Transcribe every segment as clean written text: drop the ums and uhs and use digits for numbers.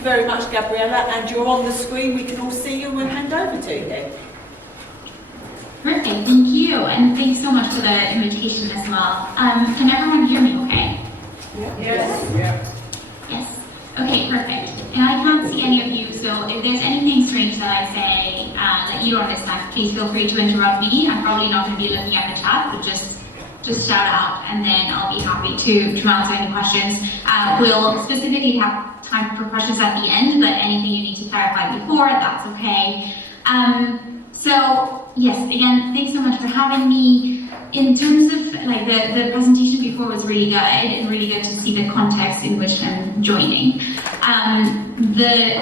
you very much, Gabriela, and you're on the screen. We can all see you and we'll hand over to you. Perfect, thank you, and thanks so much for the invitation as well. Can everyone hear me okay? Yes. Yes. Okay, perfect. And I can't see any of you, so if there's anything strange that I say that you don't understand, please feel free to interrupt me. I'm probably not going to be looking at the chat, but just shout out, and then I'll be happy to answer any questions. We'll specifically have time for questions at the end, but anything you need to clarify before, that's okay. So yes, again, thanks so much for having me. In terms of like the presentation before was really good, and really good to see the context in which I'm joining.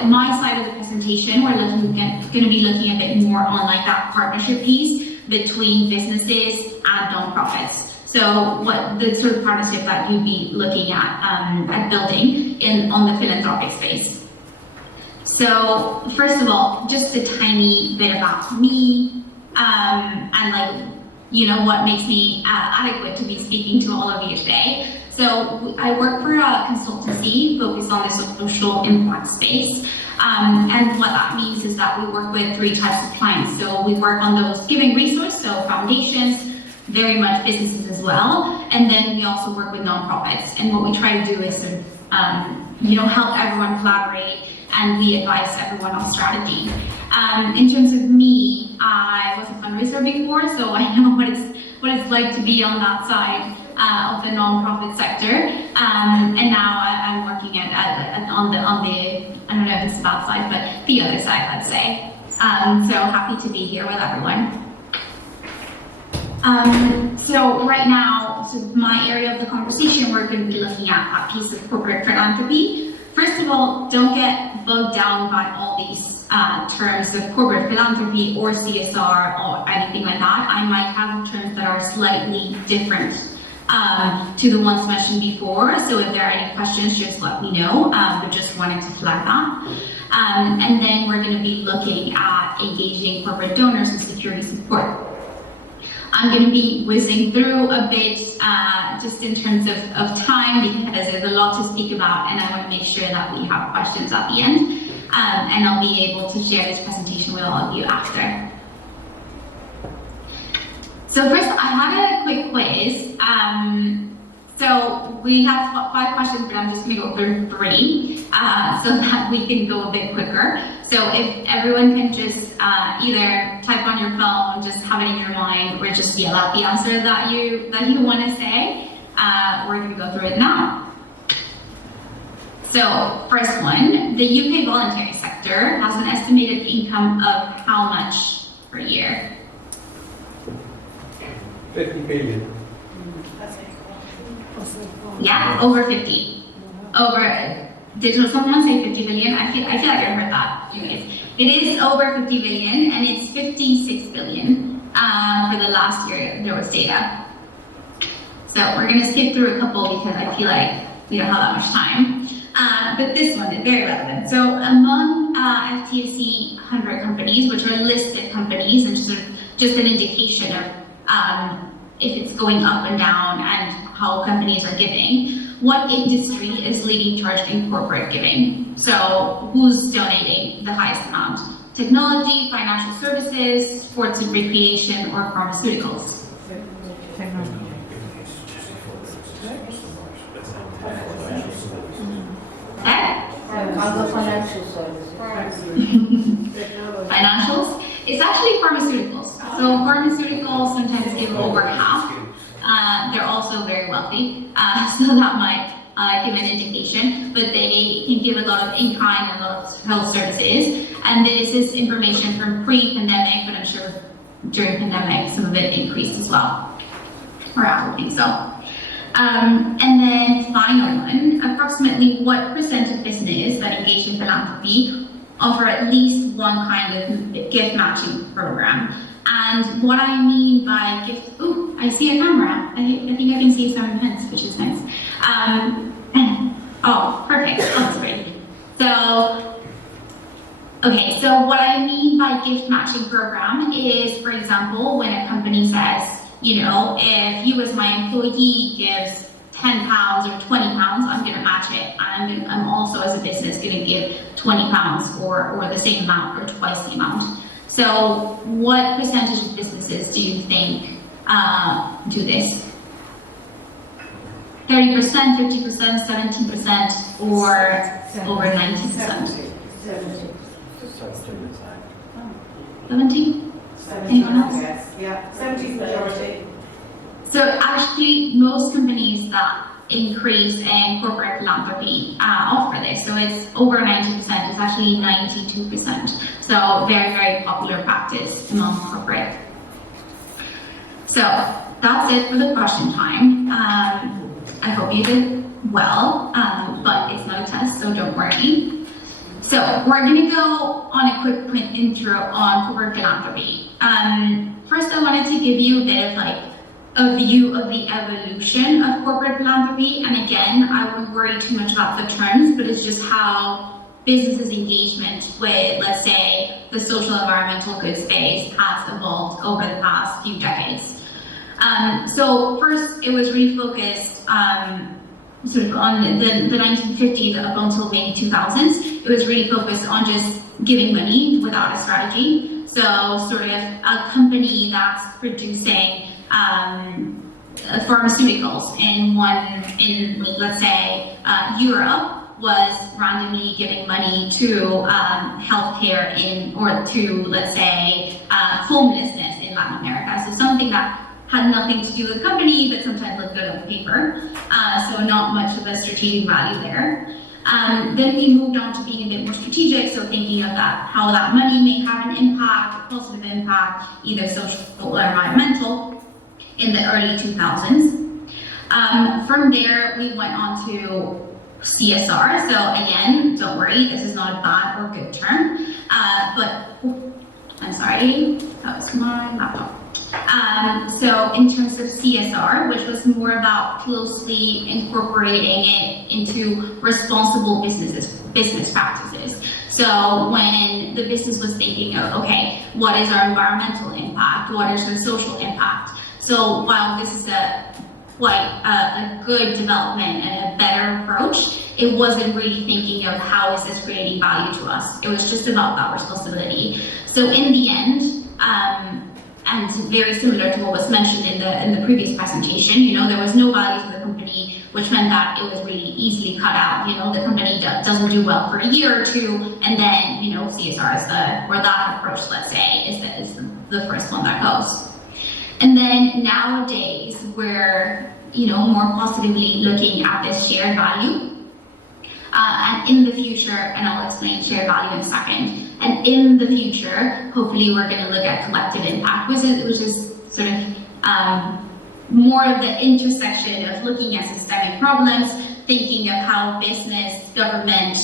My side of the presentation, we're going to be looking a bit more on like that partnership piece between businesses and nonprofits. So what the sort of partnership that you'd be looking at building on the philanthropic space. So first of all, just a tiny bit about me, and like, you know, what makes me adequate to be speaking to all of you today. So I work for a consultancy focused on the social impact space. And what that means is that we work with 3 types of clients. So we work on those giving resource, so foundations, very much businesses as well. And then we also work with nonprofits. And what we try to do is sort of, help everyone collaborate, and we advise everyone on strategy. In terms of me, I was a fundraiser before, so I know what it's like to be on that side of the nonprofit sector. And now I'm working on the I don't know if it's that side, but the other side, let's say. So happy to be here with everyone. So right now, my area of the conversation, we're going to be looking at that piece of corporate philanthropy. First of all, don't get bogged down by all these terms of corporate philanthropy or CSR or anything like that. I might have terms that are slightly different to the ones mentioned before. So if there are any questions, just let me know. But just wanted to flag that. And then we're going to be looking at engaging corporate donors and security support. I'm going to be whizzing through a bit just in terms of time, because there's a lot to speak about, and I want to make sure that we have questions at the end, and I'll be able to share this presentation with all of you after. So first, I had a quick quiz. So we have 5 questions, but I'm just going to go through 3 so that we can go a bit quicker. So if everyone can just either type on your phone, just have it in your mind, or just yell out the answer that you want to say, we're going to go through it now. So first one, the UK voluntary sector has an estimated income of how much per year? 50 billion. Yeah, over 50. Did someone say 50 billion? I feel like I heard that. It is over 50 billion, and it's 56 billion for the last year there was data. So we're going to skip through a couple because I feel like we don't have that much time. But this one is very relevant. So among FTSE 100 companies, which are listed companies, and just an indication of if it's going up and down and how companies are giving, what industry is leading charge in corporate giving? So who's donating the highest amount? Technology, financial services, sports and recreation, or pharmaceuticals? Technology. Other financial services. Financials? It's actually pharmaceuticals. So pharmaceuticals sometimes give over half. They're also very wealthy, so that might give an indication, but they can give a lot of in-kind and a lot of health services. And this is information from pre-pandemic, but I'm sure during pandemic some of it increased as well. Or I would think so. And then final one, approximately what percent of business that engage in philanthropy offer at least one kind of gift matching program? And what I mean by gift, ooh, I see a camera. I think I can see some hints, which is nice. Oh, perfect, oh, that's great. So, okay, so what I mean by gift matching program is, for example, when a company says, you know, if you as my employee gives £10 or £20, I'm going to match it, and I'm also as a business going to give £20 or the same amount or twice the amount. So what percentage of businesses do you think do this? 30%, 50%, 17%, or over 90%? 70? Anyone else? Yes, yeah, 70 majority. So actually, most companies that increase in corporate philanthropy offer this. So it's over 90%, it's actually 92%. So very, very popular practice among corporate. So that's it for the question time. I hope you did well, but it's not a test, so don't worry. So we're gonna go on a quick intro on corporate philanthropy. First, I wanted to give you a bit of like a view of the evolution of corporate philanthropy. And again, I won't worry too much about the terms, but it's just how businesses' engagement with, let's say, the social environmental good space has evolved over the past few decades. So first, it was really focused sort of on the 1950s up until maybe 2000s. It was really focused on just giving money without a strategy. So sort of a company that's producing pharmaceuticals in let's say Europe was randomly giving money to healthcare or to, let's say, homelessness in Latin America. So something that had nothing to do with the company, but sometimes looked good on paper. So not much of a strategic value there. Then we moved on to being a bit more strategic, so thinking of how that money may have an impact, a positive impact, either social or environmental, in the early 2000s. From there, we went on to CSR. So again, don't worry, this is not a bad or good term, but I'm sorry, that was my laptop. So in terms of CSR, which was more about closely incorporating it into responsible business practices. So when the business was thinking of, okay, what is our environmental impact? What is our social impact? So while this is quite a good development and a better approach, it wasn't really thinking of how is this creating value to us. It was just about that responsibility. So in the end, and very similar to what was mentioned in the previous presentation, there was no value to the company, which meant that it was really easily cut out. The company doesn't do well for a year or two, and then CSR is that approach, let's say, is the first one that goes. And then nowadays we're more positively looking at this shared value. And in the future, and I'll explain shared value in a second, and in the future, hopefully we're going to look at collective impact, which is sort of more of the intersection of looking at systemic problems, thinking of how business, government,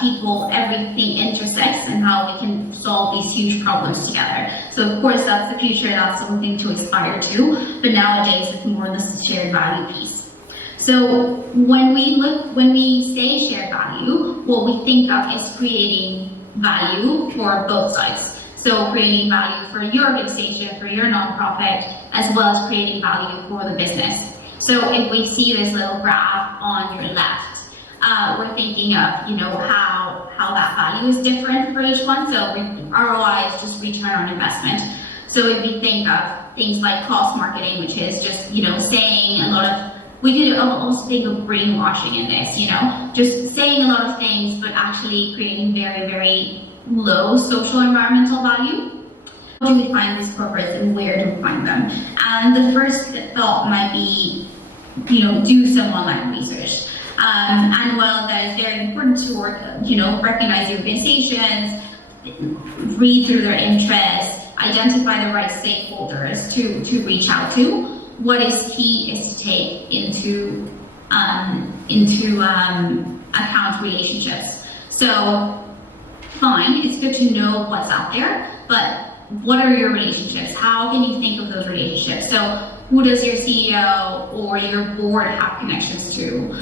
people, everything intersects, and how we can solve these huge problems together. So of course that's the future, that's something to aspire to, but nowadays it's more the shared value piece. So when we say shared value, what we think of is creating value for both sides. So creating value for your organization, for your nonprofit, as well as creating value for the business. So if we see this little graph on your left, we're thinking of how that value is different for each one. So ROI is just return on investment. So if we think of things like cost marketing, which is just saying a lot of, we could also think of brainwashing in this, just saying a lot of things, but actually creating very, very low social environmental value. How do we find these corporates and where do we find them? And the first thought might be, do some online research. And while that is very important to recognize the organizations, read through their interests, identify the right stakeholders to reach out to, what is key is to take into account relationships. So fine, it's good to know what's out there, but what are your relationships? How can you think of those relationships? So who does your CEO or your board have connections to?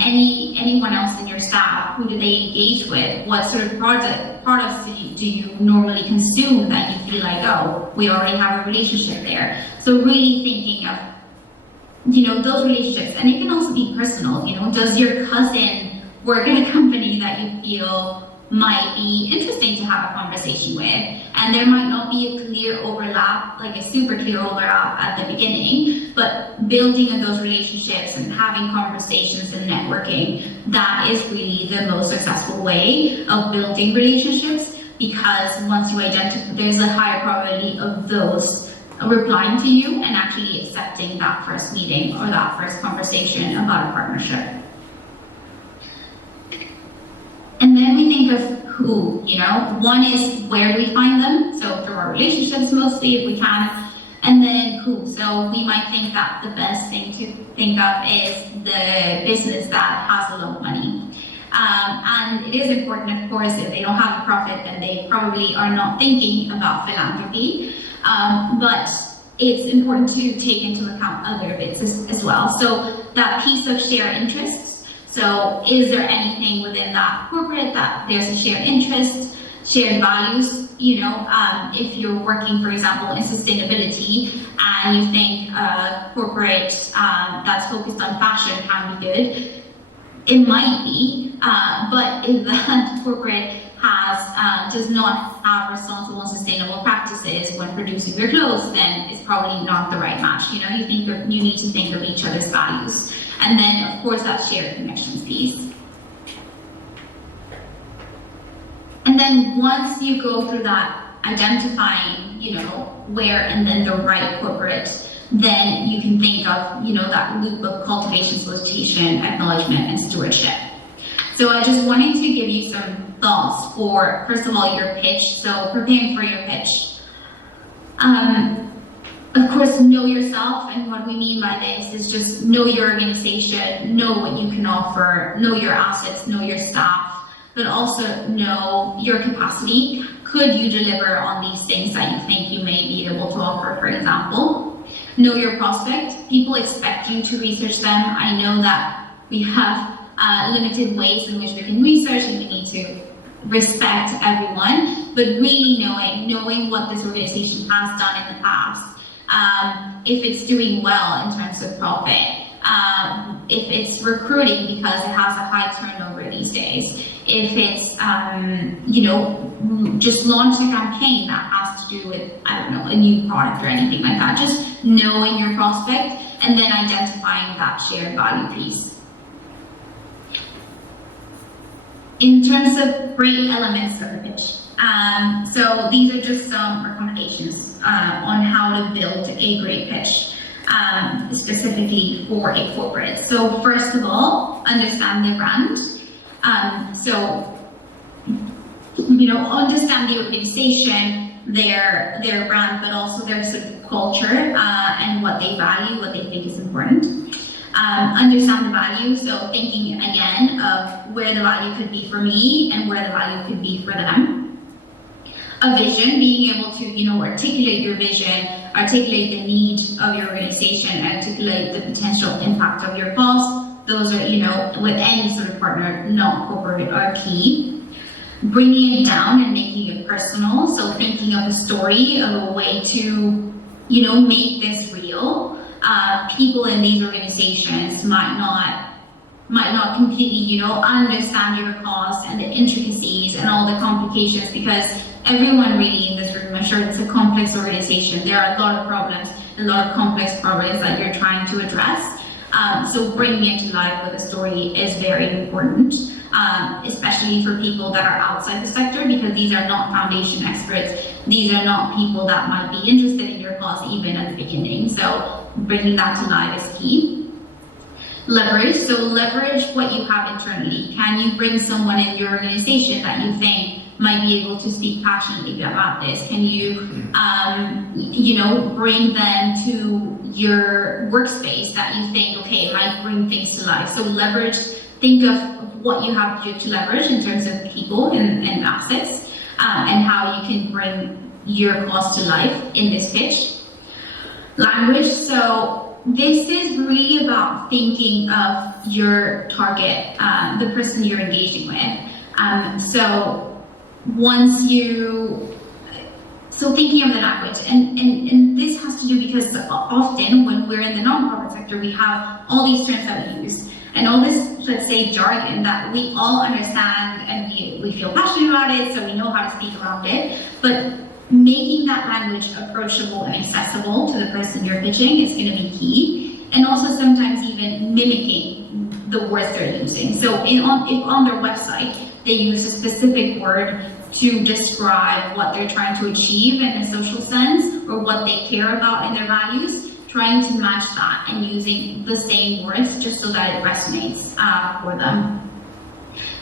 Anyone else in your staff, who do they engage with? What sort of products do you normally consume that you feel like, oh, we already have a relationship there? So really thinking of those relationships. And it can also be personal. Does your cousin work at a company that you feel might be interesting to have a conversation with? And there might not be a clear overlap, like a super clear overlap at the beginning, but building on those relationships and having conversations and networking, that is really the most successful way of building relationships, because once you identify, there's a higher probability of those replying to you and actually accepting that first meeting or that first conversation about a partnership. And then we think of who, one is where do we find them? So through our relationships mostly, if we can. And then who? So we might think that the best thing to think of is the business that has a lot of money. And it is important, of course, if they don't have a profit, then they probably are not thinking about philanthropy. But it's important to take into account other bits as well. So that piece of shared interests. So is there anything within that corporate that there's a shared interest, shared values? If you're working, for example, in sustainability and you think corporate that's focused on fashion can be good, it might be, but if that corporate does not have responsible and sustainable practices when producing their clothes, then it's probably not the right match. You need to think of each other's values. And then, of course, that shared connections piece. And then once you go through that, identifying, where and then the right corporate, then you can think of, that loop of cultivation, solicitation, acknowledgement, and stewardship. So I just wanted to give you some thoughts for, first of all, your pitch. So preparing for your pitch. Of course, know yourself, and what we mean by this is just know your organization, know what you can offer, know your assets, know your staff, but also know your capacity. Could you deliver on these things that you think you may be able to offer, for example? Know your prospect. People expect you to research them. I know that we have limited ways in which we can research, and we need to respect everyone, but really knowing what this organization has done in the past. If it's doing well in terms of profit, if it's recruiting because it has a high turnover these days, if it's, just launched a campaign that has to do with, a new product or anything like that, just knowing your prospect and then identifying that shared value piece. In terms of great elements of the pitch, so these are just some recommendations on how to build a great pitch, specifically for a corporate. So first of all, understand their brand. Understand the organization, their brand, but also their sort of culture and what they value, what they think is important. Understand the value, so thinking again of where the value could be for me and where the value could be for them. A vision, being able to, articulate your vision, articulate the need of your organization, articulate the potential impact of your cause. Those are, with any sort of partner, not corporate, are key. Bringing it down and making it personal, so thinking of a story, of a way to, make this real. People in these organizations might not completely, understand your cause and the intricacies and all the complications, because everyone really in this room, I'm sure it's a complex organization. There are a lot of problems, a lot of complex problems that you're trying to address. So bringing it to life with a story is very important, especially for people that are outside the sector, because these are not foundation experts. These are not people that might be interested in your cause even at the beginning. So bringing that to life is key. Leverage, so leverage what you have internally. Can you bring someone in your organization that you think might be able to speak passionately about this? Can you, bring them to your workspace that you think, okay, might bring things to life? So leverage, think of what you have to leverage in terms of people and assets, and how you can bring your cause to life in this pitch. Language, so this is really about thinking of your target, the person you're engaging with. So once you So thinking of the language, and this has to do because often when we're in the nonprofit sector, we have all these terms that we use and all this, let's say, jargon that we all understand and we feel passionate about it, so we know how to speak around it. But making that language approachable and accessible to the person you're pitching is going to be key, and also sometimes even mimicking the words they're using. So if on their website they use a specific word to describe what they're trying to achieve in a social sense or what they care about in their values, trying to match that and using the same words just so that it resonates for them.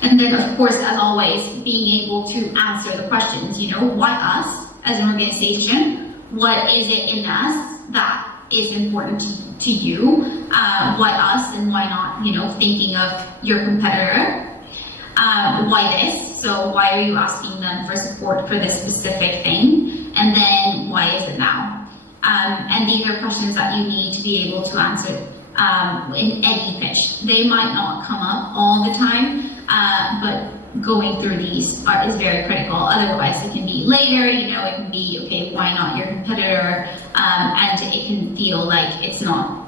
And then, of course, as always, being able to answer the questions, why us as an organization? What is it in us that is important to you? Why us and why not, thinking of your competitor? Why this? So why are you asking them for support for this specific thing? And then why is it now? And these are questions that you need to be able to answer in any pitch. They might not come up all the time, but going through these is very critical. Otherwise, it can be later, it can be, okay, why not your competitor? And it can feel like it's not,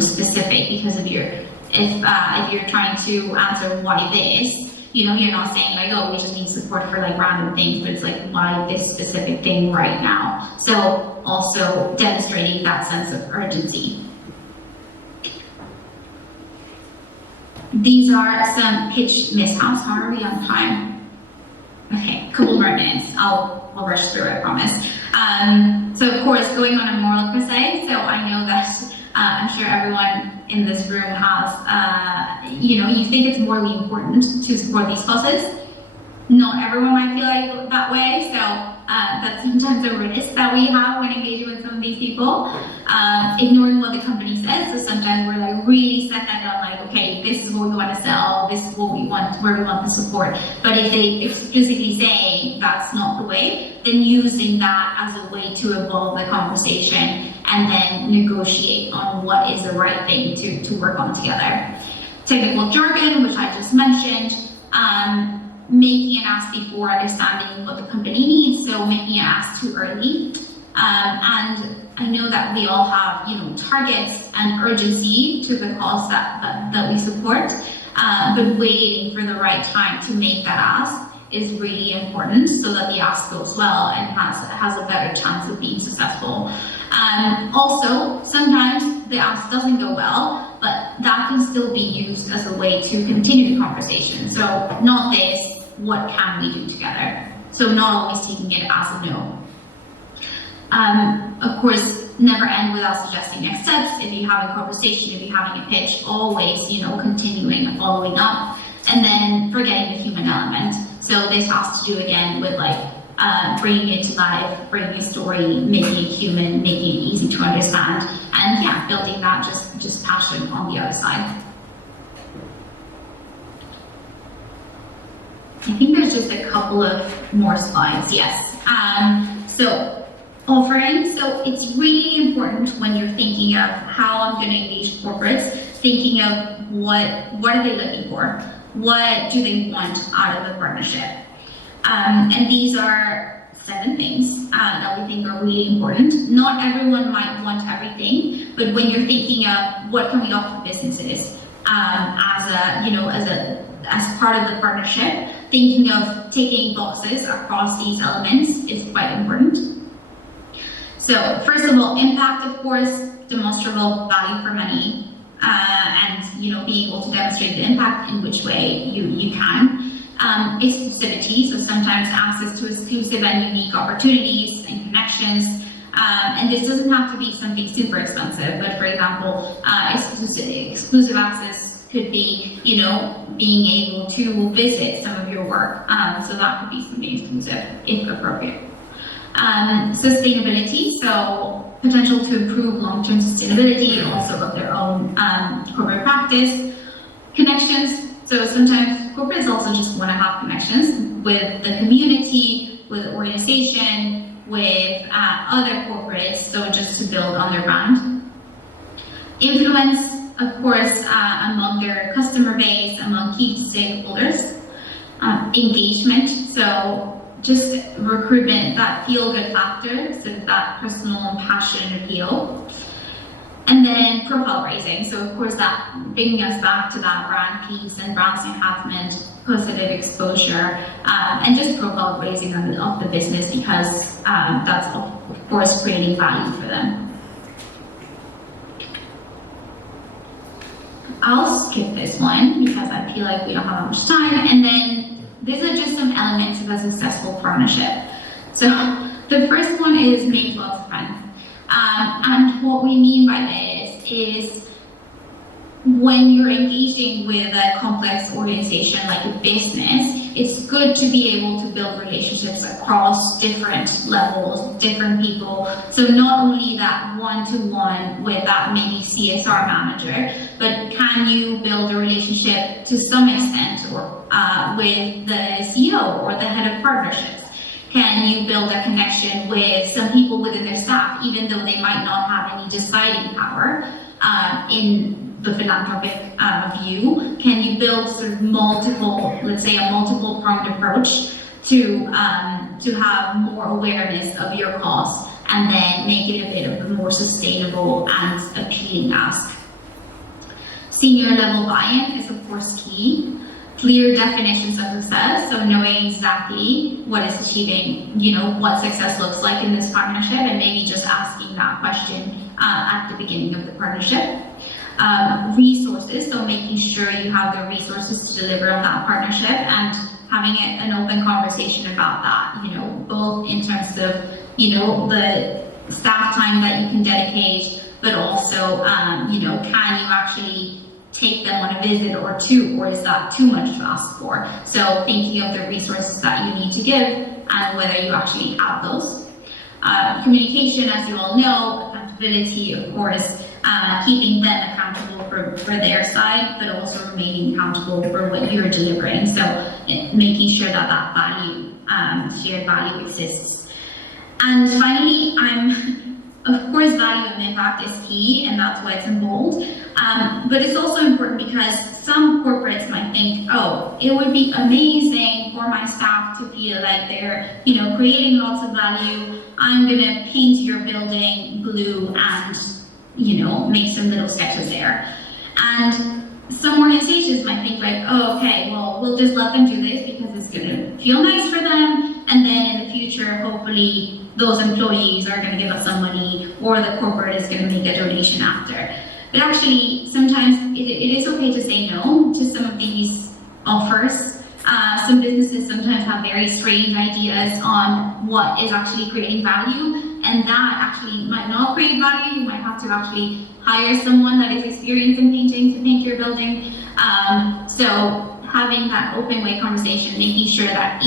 specific because if you're trying to answer why this, you're not saying like, oh, we just need support for like random things, but it's like, why this specific thing right now? So also demonstrating that sense of urgency. These are some pitch mishaps. How are we on time? Okay, a couple more minutes. I'll rush through, I promise. So of course, going on a moral crusade. So I know that I'm sure everyone in this room has, you think it's morally important to support these causes. Not everyone might feel like that way, so that's sometimes a risk that we have when engaging with some of these people. Ignoring what the company says, so sometimes we're like really set that down, like, okay, this is what we want to sell, this is what we want, where we want the support. But if they explicitly say that's not the way, then using that as a way to evolve the conversation and then negotiate on what is the right thing to work on together. Technical jargon, which I just mentioned, making an ask before understanding what the company needs, so making an ask too early. And I know that we all have, targets and urgency to the cause that we support, but waiting for the right time to make that ask is really important so that the ask goes well and has a better chance of being successful. Also, sometimes the ask doesn't go well, but that can still be used as a way to continue the conversation. So not this, what can we do together? So not always taking it as a no. Of course, never end without suggesting next steps. If you have a conversation, if you're having a pitch, always, continuing and following up, and then forgetting the human element. So this has to do again with bringing it to life, bringing a story, making it human, making it easy to understand, and yeah, building that just passion on the other side. I think there's just a couple of more slides, yes. So offering, so it's really important when you're thinking of how I'm going to engage corporates, thinking of what are they looking for? What do they want out of the partnership? And these are 7 things that we think are really important. Not everyone might want everything, but when you're thinking of what can we offer businesses as part of the partnership, thinking of ticking boxes across these elements is quite important. So first of all, impact, of course, demonstrable value for money, and being able to demonstrate the impact in which way you can. Exclusivity, so sometimes access to exclusive and unique opportunities and connections. And this doesn't have to be something super expensive, but for example, exclusive access could be, being able to visit some of your work. So that could be something exclusive if appropriate. Sustainability, so potential to improve long-term sustainability also of their own corporate practice. Connections, so sometimes corporates also just want to have connections with the community, with the organization, with other corporates, so just to build on their brand. Influence, of course, among their customer base, among key stakeholders. Engagement, so just recruitment, that feel-good factor, so that personal and passion appeal. And then profile raising. So of course that bringing us back to that brand piece and brand enhancement, positive exposure, and just profile raising of the business, because that's of course creating value for them. I'll skip this one because I feel like we don't have that much time. And then these are just some elements of a successful partnership. So the first one is make lots of friends. And what we mean by this is when you're engaging with a complex organization like a business, it's good to be able to build relationships across different levels, different people. So not only that one-to-one with that maybe CSR manager, but can you build a relationship to some extent or with the CEO or the head of partnerships? Can you build a connection with some people within their staff, even though they might not have any deciding power in the philanthropic view? Can you build sort of multiple, let's say a multiple pronged approach to have more awareness of your cause, and then make it a bit of a more sustainable and appealing ask? Senior level buy-in is of course key. Clear definitions of success, so knowing exactly what is achieving, what success looks like in this partnership, and maybe just asking that question at the beginning of the partnership. Resources, so making sure you have the resources to deliver on that partnership, and having an open conversation about that, both in terms of, the staff time that you can dedicate, but also, can you actually take them on a visit or two, or is that too much to ask for? So thinking of the resources that you need to give and whether you actually have those. Communication, as you all know, accountability, of course, keeping them accountable for their side, but also remaining accountable for what you're delivering. So making sure that that value, shared value exists. And finally, of course, value and impact is key, and that's why it's in bold. But it's also important because some corporates might think, oh, it would be amazing for my staff to feel like they're, creating lots of value. I'm gonna paint your building blue and, make some little sketches there. And some organizations might think like, oh, okay, well, we'll just let them do this because it's gonna feel nice for them. And then in the future, hopefully, those employees are going to give us some money, or the corporate is going to make a donation after. But actually, sometimes it is okay to say no to some of these offers. Some businesses sometimes have very strange ideas on what is actually creating value, and that actually might not create value. You might have to actually hire someone that is experienced in painting to paint your building. So having that open way conversation, making sure that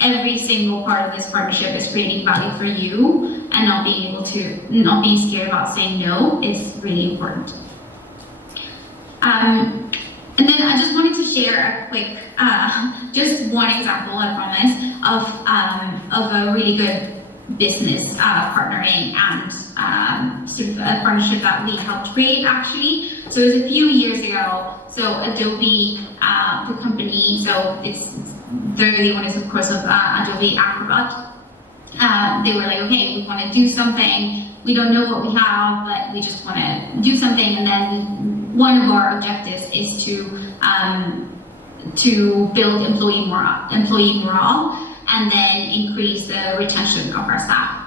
every single part of this partnership is creating value for you, and not being scared about saying no is really important. And then I just wanted to share a quick, just one example, I promise, of a really good business partnering and sort of a partnership that we helped create actually. So it was a few years ago. So Adobe, the company, so they're the owners, of course, of Adobe Acrobat. They were like, okay, we want to do something. We don't know what we have, but we just want to do something. And then one of our objectives is to build employee morale, and then increase the retention of our staff.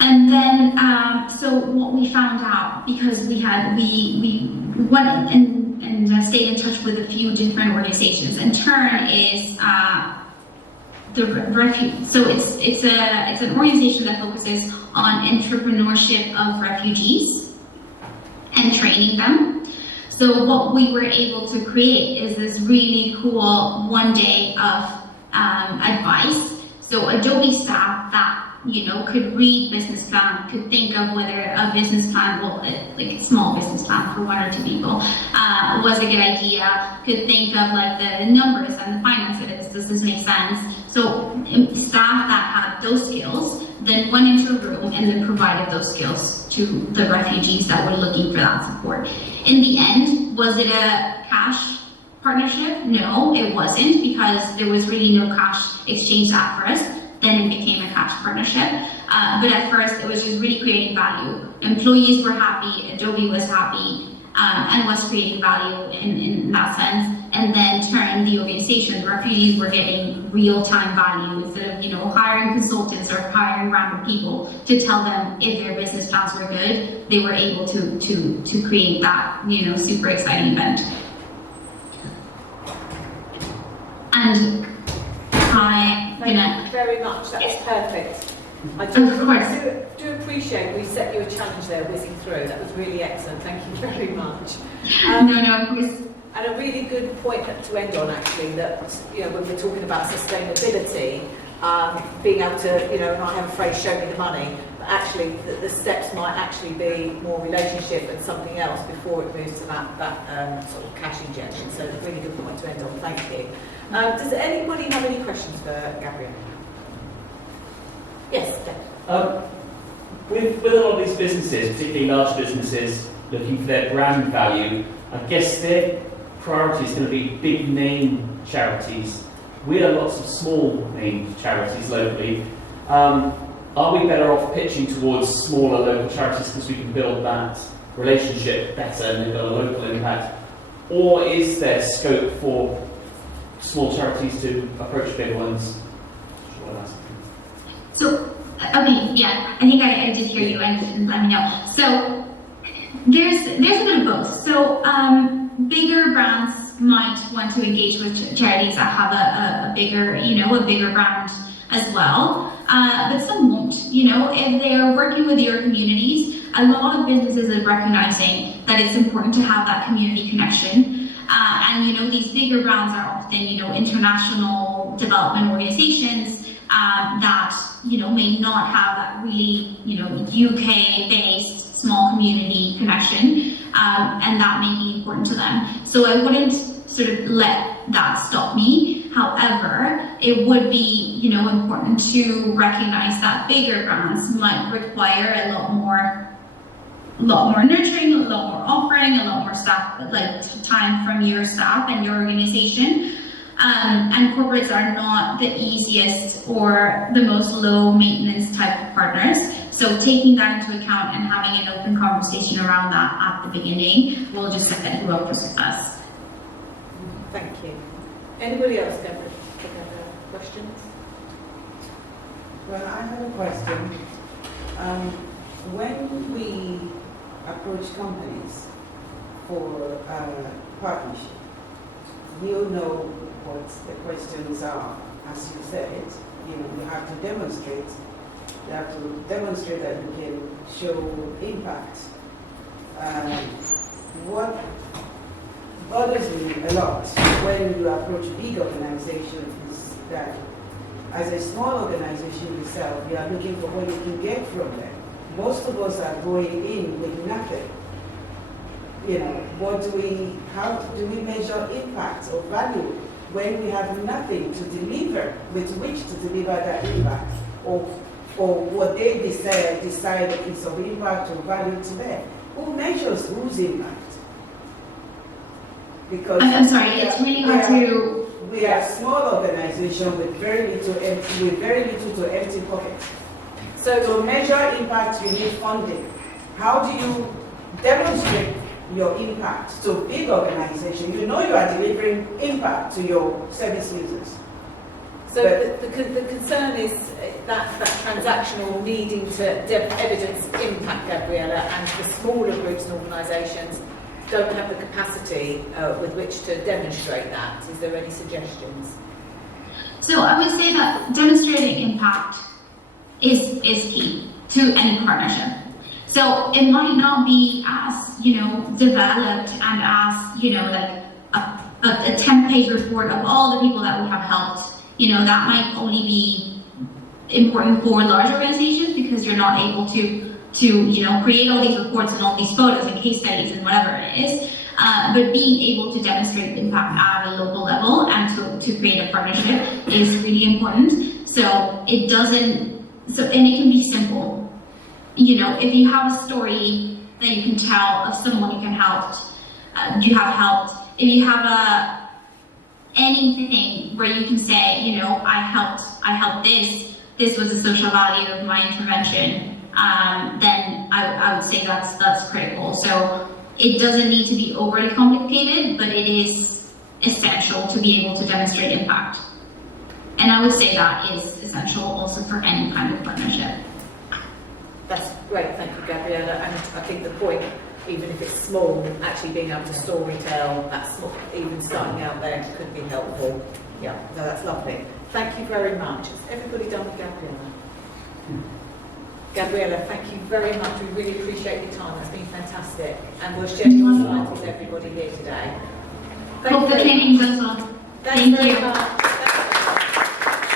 And then, so what we found out, because we went and stayed in touch with a few different organizations, and Turn is the refuge. So it's an organization that focuses on entrepreneurship of refugees and training them. So what we were able to create is this really cool 1 day of advice. So Adobe staff that could read business plan, could think of whether a business plan, like a small business plan for 1 or 2 people, was a good idea, could think of like the numbers and the finances, does this make sense? So staff that had those skills then went into a room and then provided those skills to the refugees that were looking for that support. In the end, was it a cash partnership? No, it wasn't, because there was really no cash exchange at first. Then it became a cash partnership. But at first, it was just really creating value. Employees were happy, Adobe was happy, and was creating value in that sense. And then turn the organization, refugees were getting real-time value instead of hiring consultants or hiring random people to tell them if their business plans were good. They were able to create that super exciting event. And Thank you very much. That was perfect. I do appreciate we set you a challenge there, whizzing through. That was really excellent. Thank you very much. No, of course. And a really good point to end on, actually, that when we're talking about sustainability, being able to, and I have a phrase, show me the money, but actually the steps might actually be more relationship and something else before it moves to that sort of cash injection. So a really good point to end on. Thank you. Does anybody have any questions for Gabriela? Yes, Dan. With a lot of these businesses, particularly large businesses, looking for their brand value, I guess their priority is going to be big name charities. We are lots of small name charities locally. Are we better off pitching towards smaller local charities because we can build that relationship better and they've got a local impact? Or is there scope for small charities to approach big ones? So, okay, yeah, I think I did hear you and let me know. So, there's a bit of both. So, bigger brands might want to engage with charities that have a bigger, a bigger brand as well. But some won't, if they're working with your communities, a lot of businesses are recognizing that it's important to have that community connection. And these bigger brands are often, international development organizations that, may not have that really, UK-based small community connection, and that may be important to them. So I wouldn't sort of let that stop me. However, it would be, important to recognize that bigger brands might require a lot more nurturing, a lot more offering, a lot more staff, time from your staff and your organization. And corporates are not the easiest or the most low maintenance type of partners. So taking that into account and having an open conversation around that at the beginning will just set you up for success. Thank you. Anybody else have questions? Well, I have a question. When we approach companies for partnership, we'll know what the questions are. As you said, you have to demonstrate. You have to demonstrate that you can show impact. What bothers me a lot when you approach big organizations is that as a small organization yourself, you are looking for what you can get from them. Most of us are going in with nothing. How do we measure impact or value when we have nothing to deliver with which to deliver that impact or what they decide is of impact or value to them? Who measures whose impact? Because I'm sorry, it's really hard to. We are a small organization with very little to empty pockets. So to measure impact, you need funding. How do you demonstrate your impact to a big organization? You know you are delivering impact to your service users. So the concern is that transactional needing to evidence impact, Gabriela, and the smaller groups and organisations don't have the capacity with which to demonstrate that. Is there any suggestions? So I would say that demonstrating impact is key to any partnership. So it might not be as, developed and as, a 10-page report of all the people that we have helped. That might only be important for large organizations because you're not able to create all these reports and all these photos and case studies and whatever it is. But being able to demonstrate impact at a local level and to create a partnership is really important. So it can be simple. If you have a story that you can tell of someone you have helped, if you have anything where you can say, you know, I helped this was a social value of my intervention, then I would say that's critical. So it doesn't need to be overly complicated, but it is essential to be able to demonstrate impact. And I would say that is essential also for any kind of partnership. That's great, thank you, Gabriela. And I think the point, even if it's small, actually being able to story tell, that's not even starting out there could be helpful. Yeah, no, that's lovely. Thank you very much. Has everybody done with Gabriela? Gabriela, thank you very much. We really appreciate your time. That's been fantastic. And we'll share your slides with everybody here today. Hope the training goes well. Thank you very much.